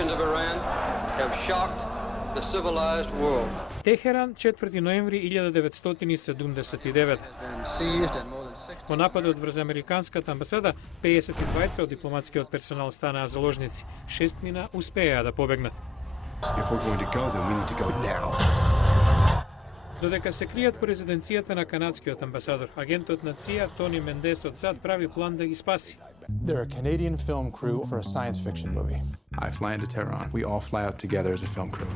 actions of Iran have shocked the civilized world. Техеран, 4 ноември 1979. Во нападот врз американската амбасада, 52 од дипломатскиот персонал станаа заложници. 6 мина успеа да побегнат. Додека се кријат во резиденцијата на канадскиот амбасадор, агентот на ЦИА Тони Мендес од САД прави план да ги спаси. They're a Canadian film crew for a science fiction movie. I fly into Tehran. We all fly out together as a film crew.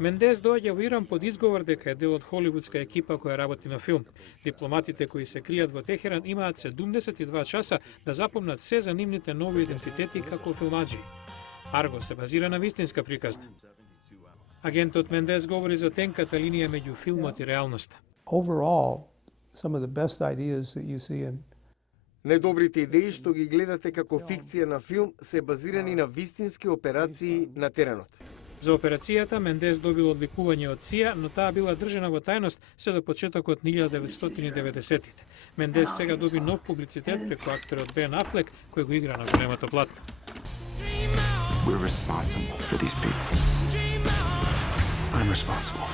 Мендес доаѓа во Иран под изговор дека е дел од холивудска екипа која работи на филм. Дипломатите кои се кријат во Техеран имаат 72 часа да запомнат се за нивните нови идентитети како филмаджи. Арго се базира на вистинска приказна. Агентот Мендес говори за тенката линија меѓу филмот и реалноста. Overall, some of the best ideas that you see in Најдобрите идеи што ги гледате како фикција на филм се базирани на вистински операции на теренот. За операцијата Мендес добил одвикување од ЦИА, но таа била држана во тајност се до почетокот 1990-тите. Мендес сега доби нов публицитет преку актерот Бен Афлек, кој го игра на големото платно. We're responsible for these people. I'm responsible.